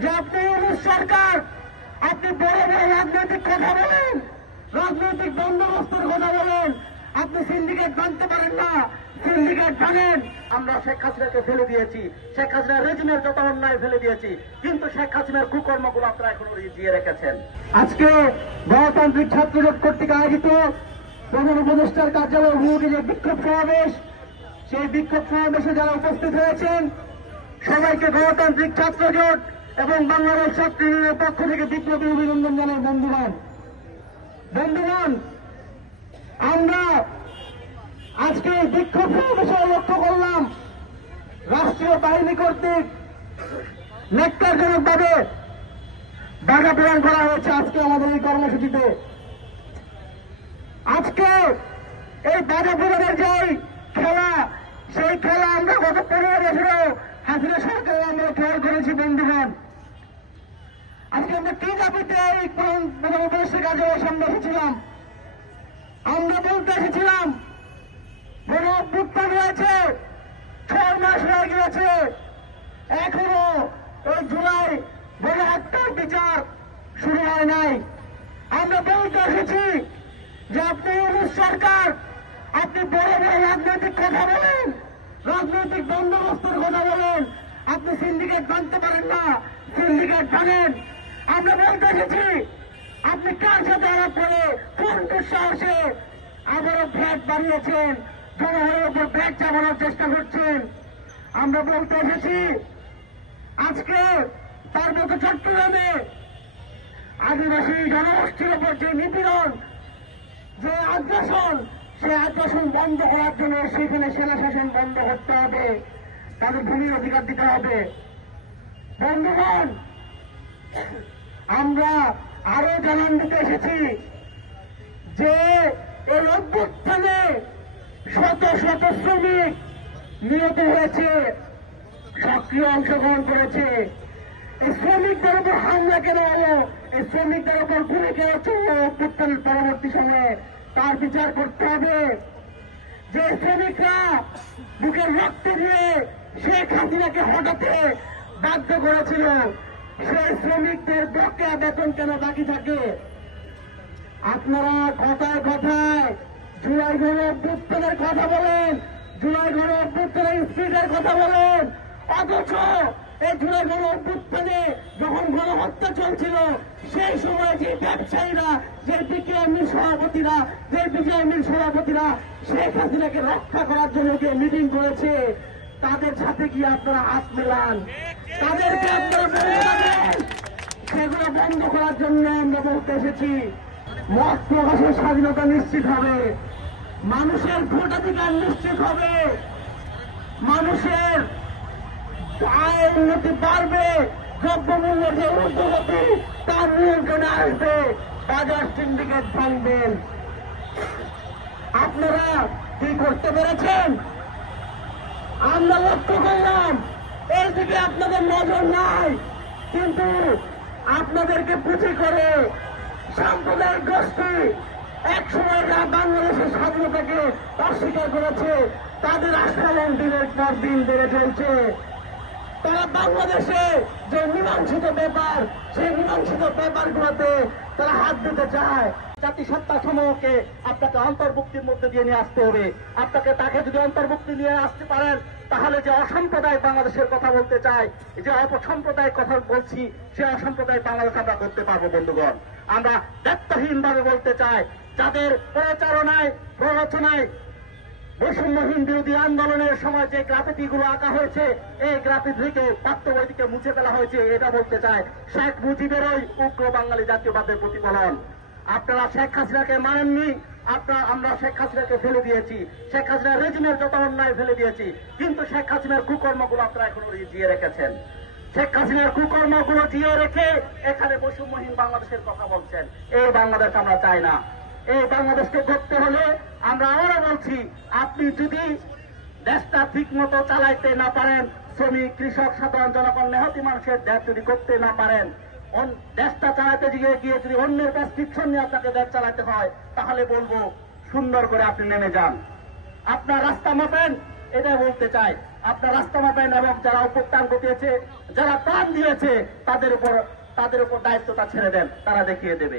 যে আপনি সরকার, আপনি বড় বড় রাজনৈতিক কথা বলেন, রাজনৈতিক বন্দোবস্তের কথা বলেন, আপনি সিন্ডিকেট ভাঙতে পারেন না, সিন্ডিকেট ভাঙেন। আমরা শেখ হাসিনাকে ফেলে দিয়েছি, শেখ হাসিনার রেজিমের যত অন্যায় ফেলে দিয়েছি, কিন্তু শেখ হাসিনার কুকর্মগুলো আপনারা এখনো জিয়ে রেখেছেন। আজকে গণতান্ত্রিক ছাত্রজোট কর্তৃক আয়োজিত প্রধান উপদেষ্টার কার্যালয় অভিমুখে যে বিক্ষোভ সমাবেশ, সেই বিক্ষোভ সমাবেশে যারা উপস্থিত হয়েছেন সবাইকে গণতান্ত্রিক ছাত্রজোট এবং বাংলাদেশ ছাত্র ইউনিয়নের পক্ষ থেকে বিপ্লবী অভিনন্দন জানাই। বন্ধুগণ, আমরা আজকে বিক্ষোভ সমাবেশে লক্ষ্য করলাম রাষ্ট্রীয় বাহিনী কর্তৃক ন্যক্কারজনকভাবে বাধা প্রদান করা হয়েছে। আজকে আমাদের এই কর্মসূচিতে আজকে এই বাধা প্রদানের যে খেলা, সেই খেলা আমরা গত 15 বছরেও হাসিনা সরকারে আমরা খেয়াল করেছি। বন্ধুগণ, আজকে আমরা কি দাবিতে এই প্রধান উপদেষ্টার কার্যালয়ের সামনে এসেছিলাম? আমরা বলতে এসেছিলাম গণ অভ্যুত্থান হয়েছে, 6 মাস হয়ে গিয়েছে, এখনো ওই জুলাই গণ হত্যার বিচার শুরু হয় নাই। আমরা বলতে এসেছি যে আপনি সরকার, আপনি বড় বড় রাজনৈতিক কথা বলেন, রাজনৈতিক বন্দোবস্তের কথা বলেন, আপনি সিন্ডিকেট ভাঙতে পারেন না, সিন্ডিকেট ভাঙেন। আমরা বলতে এসেছি আপনি কার সাথে আলাপ করে কোন দুঃসাহসে আবারও ভ্যাট বাড়িয়েছেন, জনগণের উপর ভ্যাট চাপানোর চেষ্টা করছেন। আমরা বলতে এসেছি আজকে পার্বত্য চট্টগ্রামে আদিবাসী জনগোষ্ঠীর উপর যে নিপীড়ন, যে আগ্রাসন, সে আগ্রাসন বন্ধ করার জন্য সেখানে সেনা শাসন বন্ধ করতে হবে, তাদের ভূমির অধিকার দিতে হবে। বন্ধুগণ, আমরা আরো জানান দিতে এসেছি যে এই অভ্যুত্থানে শত শত শ্রমিক নিহত হয়েছে, সক্রিয় অংশগ্রহণ করেছে। এই শ্রমিকদের উপর হামলা কেন হলো, এই শ্রমিকদের উপর গুলি কেন চলল অভ্যুত্থানের পরবর্তী সময়ে, তার বিচার করতে হবে। যে শ্রমিকরা বুকের রক্ত দিয়ে শেখ হাসিনাকে হটাতে বাধ্য করেছিল, সেই শ্রমিকদের বকেয়া বেতন কেন বাকি থাকে? আপনারা কথায় কথায় জুলাই গণ অভ্যুত্থানের কথা বলেন, জুলাই গণ অভ্যুত্থানের স্পিডের কথা বলেন, অথচ এই জুলাই গণ অভ্যুত্থানে যখন গণহত্যা চলছিল সেই সময় যে ব্যবসায়ীরা, যে বিকেএমএর সভাপতিরা, যে বিজেএমএর সভাপতিরা শেখ হাসিনাকে রক্ষা করার জন্য যে মিটিং করেছে, তাদের সাথে গিয়ে আপনারা হাত মেলান, তাদেরকে আপনারা বন্ধ করেন। সেগুলো বন্ধ করার জন্য আমরা বলতে এসেছি মত প্রকাশের স্বাধীনতা নিশ্চিত হবে, মানুষের ভোটাধিকার নিশ্চিত হবে, মানুষের আয়ের উন্নতি বাড়বে, দ্রব্যমূল্যের যে ঊর্ধ্বগতি তার নিয়ন্ত্রণে আসবে, বাজার সিন্ডিকেট ভাঙবেন। আপনারা কি করতে পেরেছেন? আমরা লক্ষ্য করলাম এই দিকে আপনাদের নজর নাই, কিন্তু আপনাদেরকে পুঁজি করে সাম্প্রদায়িক গোষ্ঠী একসময় বাংলাদেশের স্বাধীনতাকে অস্বীকার করেছে, তাদের আস্ফালন দিনের পর দিন বেড়ে চলছে। তারা বাংলাদেশে যে মীমাংসিত ব্যাপার, সেই মীমাংসিত ব্যাপারগুলোতে তারা হাত দিতে চায়। জাতিসত্তা সমূহকে আপনাকে অন্তর্ভুক্তির মধ্যে দিয়ে নিয়ে আসতে হবে। আপনাকে তাকে যদি অন্তর্ভুক্তি নিয়ে আসতে পারেন, তাহলে যে অসাম্প্রদায়িক বাংলাদেশের কথা বলতে চাই, যে অপসাম্প্রদায়িক কথা বলছি, সে অসাম্প্রদায়িক বাংলাদেশ আমরা করতে পারবো। বন্ধুগণ, আমরা দায়িত্বহীনভাবে বলতে চাই, যাদের প্রচারণায় প্ররোচনায় বৈষম্যহীন বিরোধী আন্দোলনের সময় যে গ্রাফিতিগুলো আঁকা হয়েছে, এই গ্রাফিতিকে পাঠ্যবইটিকে মুছে ফেলা হয়েছে, এটা বলতে চায় শেখ মুজিবেরই উগ্র বাঙালি জাতীয়বাদের প্রতিফলন। আপনারা শেখ হাসিনাকে মানেননি, আমরা শেখ হাসিনাকে ফেলে দিয়েছি, শেখ হাসিনার রেজিমের যত অন্যায় ফেলে দিয়েছি, কিন্তু শেখ হাসিনার কুকর্মগুলো আপনারা এখনো জিয়ে রেখেছেন। শেখ হাসিনার কুকর্মগুলো জিয়ে রেখে এখানে বৈষম্যহীন বাংলাদেশের কথা বলছেন। এই বাংলাদেশ আমরা চাই না। এই বাংলাদেশকে করতে হলে আমরা আবারও বলছি, আপনি যদি দেশটা ঠিক মতো চালাইতে না পারেন, শ্রমিক, কৃষক, সাধারণ জনগণ, মেহনতি মানুষের দেশ যদি করতে না পারেন, দেশটা চালাতে গিয়ে যদি অন্যের প্রেসক্রিপশন নিয়ে আপনাকে দেশ চালাতে হয়, তাহলে বলবো সুন্দর করে আপনি নেমে যান, আপনার রাস্তা মাপেন, এটা বলতে চাই। আপনার রাস্তা মাপেন এবং যারা উপত্যান ঘটিয়েছে, যারা প্রাণ দিয়েছে তাদের উপর দায়িত্বটা ছেড়ে দেন, তারা দেখিয়ে দেবে।